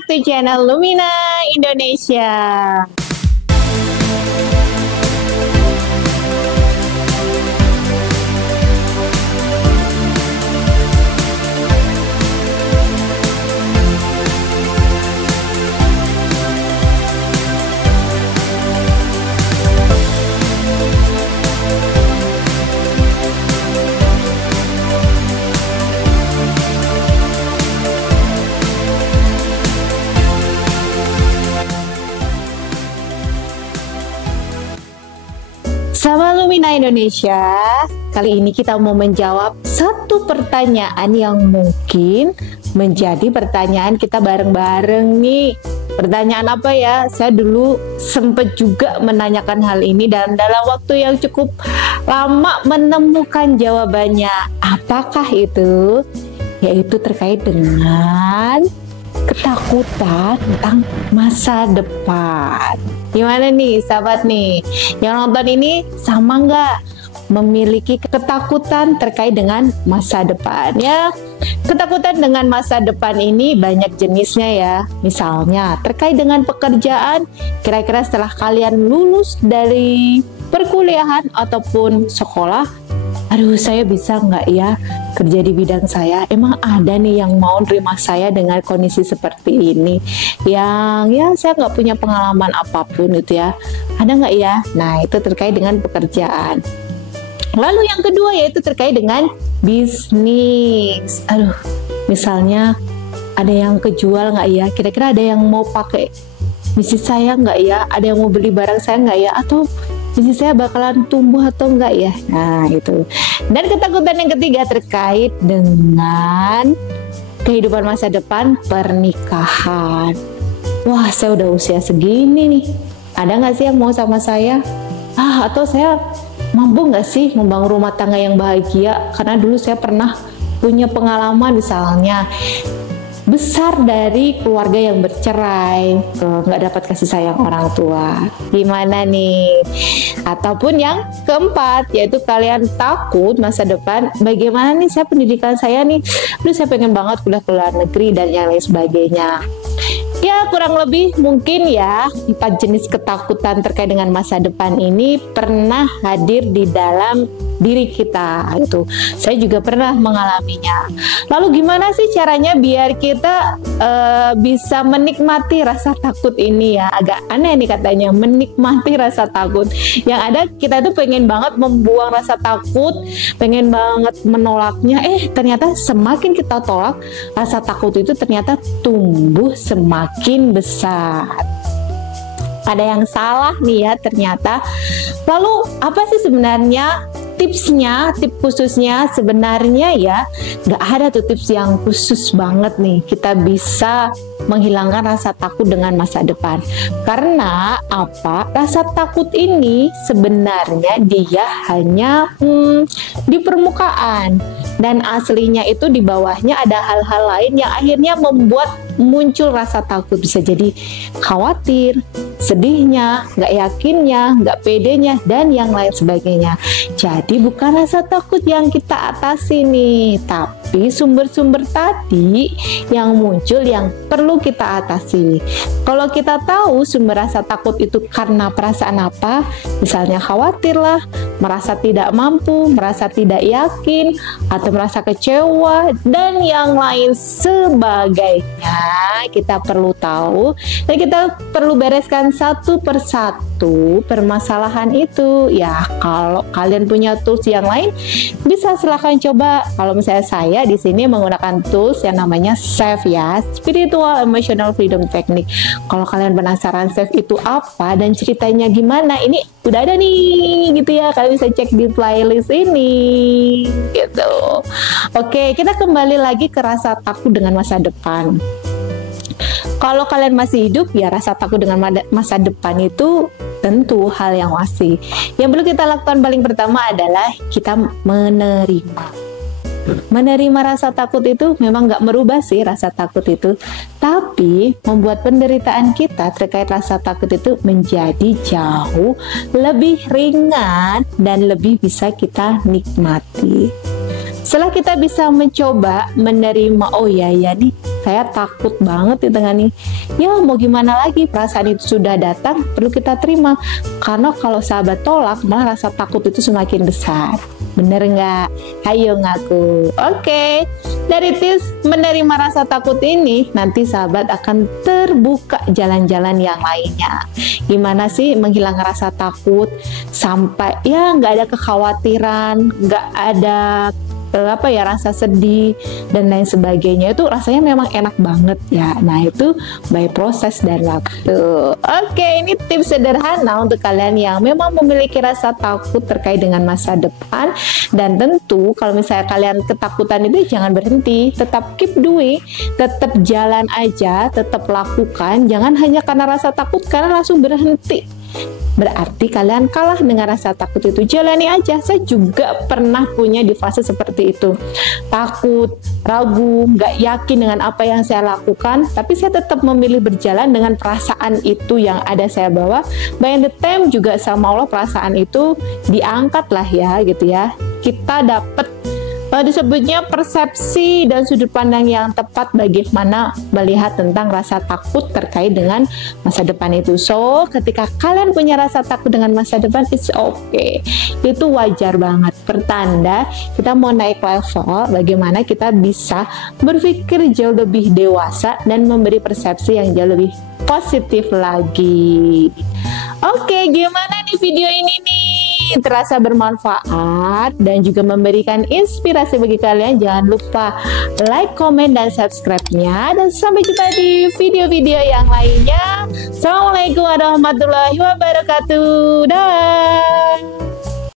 back to channel Lumina Indonesia. Sama Lumina Indonesia, kali ini kita mau menjawab satu pertanyaan yang mungkin menjadi pertanyaan kita bareng-bareng nih. Pertanyaan apa ya? Saya dulu sempat juga menanyakan hal ini dan dalam waktu yang cukup lama menemukan jawabannya. Apakah itu? Yaitu terkait dengan ketakutan tentang masa depan. Gimana nih sahabat nih, yang nonton ini sama nggak memiliki ketakutan terkait dengan masa depan ya? Ketakutan dengan masa depan ini banyak jenisnya ya. Misalnya terkait dengan pekerjaan, kira-kira setelah kalian lulus dari perkuliahan ataupun sekolah, aduh saya bisa nggak ya kerja di bidang saya, emang ada nih yang mau nerima saya dengan kondisi seperti ini, yang ya saya nggak punya pengalaman apapun itu ya, ada nggak ya? Nah itu terkait dengan pekerjaan. Lalu yang kedua yaitu terkait dengan bisnis. Aduh misalnya ada yang kejual nggak ya, kira-kira ada yang mau pakai bisnis saya nggak ya, ada yang mau beli barang saya nggak ya, atau bisnis saya bakalan tumbuh atau enggak ya. Nah itu. Dan ketakutan yang ketiga terkait dengan kehidupan masa depan, pernikahan. Wah saya udah usia segini nih, ada nggak sih yang mau sama saya? Atau saya mampu nggak sih membangun rumah tangga yang bahagia? Karena dulu saya pernah punya pengalaman misalnya besar dari keluarga yang bercerai, nggak dapat kasih sayang orang tua. Gimana nih? Ataupun yang keempat, yaitu kalian takut masa depan, bagaimana nih saya pendidikan saya nih, aduh saya pengen banget kuliah ke luar negeri dan yang lain sebagainya. Ya kurang lebih mungkin ya 4 jenis ketakutan terkait dengan masa depan ini pernah hadir di dalam diri kita itu. Saya juga pernah mengalaminya. Lalu gimana sih caranya biar kita bisa menikmati rasa takut ini ya? Agak aneh nih katanya, menikmati rasa takut. Yang ada kita tuh pengen banget membuang rasa takut, pengen banget menolaknya. Ternyata semakin kita tolak, rasa takut itu ternyata tumbuh semakin besar. Ada yang salah nih ya ternyata. Lalu apa sih sebenarnya tipsnya, tips khususnya? Sebenarnya ya nggak ada tuh tips yang khusus banget nih kita bisa menghilangkan rasa takut dengan masa depan. Karena apa? Rasa takut ini sebenarnya dia hanya di permukaan, dan aslinya itu di bawahnya ada hal-hal lain yang akhirnya membuat muncul rasa takut. Bisa jadi khawatir, sedihnya, nggak yakinnya, nggak pedenya, dan yang lain sebagainya. Jadi bukan rasa takut yang kita atasi nih, tapi sumber-sumber tadi yang muncul yang perlu kita atasi. Kalau kita tahu sumber rasa takut itu karena perasaan apa, misalnya khawatir lah, merasa tidak mampu, merasa tidak yakin, atau merasa kecewa, dan yang lain sebagainya, kita perlu tahu dan kita perlu bereskan satu persatu permasalahan itu. Ya kalau kalian punya tools yang lain bisa silahkan coba. Kalau misalnya saya di sini menggunakan tools yang namanya SAFE ya, Spiritual Emotional Freedom Technique. Kalau kalian penasaran SAFE itu apa dan ceritanya gimana, ini udah ada nih gitu ya, kalian bisa cek di playlist ini gitu. Oke, kita kembali lagi ke rasa takut dengan masa depan. Kalau kalian masih hidup ya rasa takut dengan masa depan itu tentu hal yang pasti. Yang perlu kita lakukan paling pertama adalah kita menerima. Menerima rasa takut itu memang nggak merubah sih rasa takut itu, tapi membuat penderitaan kita terkait rasa takut itu menjadi jauh lebih ringan dan lebih bisa kita nikmati. Setelah kita bisa mencoba menerima, oh ya nih, saya takut banget di tengah nih. Ya mau gimana lagi, perasaan itu sudah datang, perlu kita terima. Karena kalau sahabat tolak, malah rasa takut itu semakin besar. Bener nggak? Ayo ngaku. Oke. Dari tips menerima rasa takut ini, nanti sahabat akan terbuka jalan-jalan yang lainnya. Gimana sih menghilangkan rasa takut sampai ya nggak ada kekhawatiran, nggak ada rasa sedih dan lain sebagainya. Itu rasanya memang enak banget ya. Nah itu by proses dan waktu. Oke, ini tips sederhana untuk kalian yang memang memiliki rasa takut terkait dengan masa depan. Dan tentu kalau misalnya kalian ketakutan itu jangan berhenti, tetap keep doing, tetap jalan aja, tetap lakukan. Jangan hanya karena rasa takut karena langsung berhenti, berarti kalian kalah dengan rasa takut itu. Jalani aja. Saya juga pernah punya di fase seperti itu, takut, ragu, nggak yakin dengan apa yang saya lakukan, tapi saya tetap memilih berjalan dengan perasaan itu yang ada saya bawa. By the time juga sama Allah perasaan itu diangkat lah ya gitu ya. Kita dapat disebutnya persepsi dan sudut pandang yang tepat bagaimana melihat tentang rasa takut terkait dengan masa depan itu. So, ketika kalian punya rasa takut dengan masa depan, it's okay. Itu wajar banget. Pertanda kita mau naik level, bagaimana kita bisa berpikir jauh lebih dewasa dan memberi persepsi yang jauh lebih positif lagi. Oke, gimana nih video ini nih? Terasa bermanfaat dan juga memberikan inspirasi bagi kalian. Jangan lupa like, comment, dan subscribe-nya. Dan sampai jumpa di video-video yang lainnya. Assalamualaikum warahmatullahi wabarakatuh. Dah.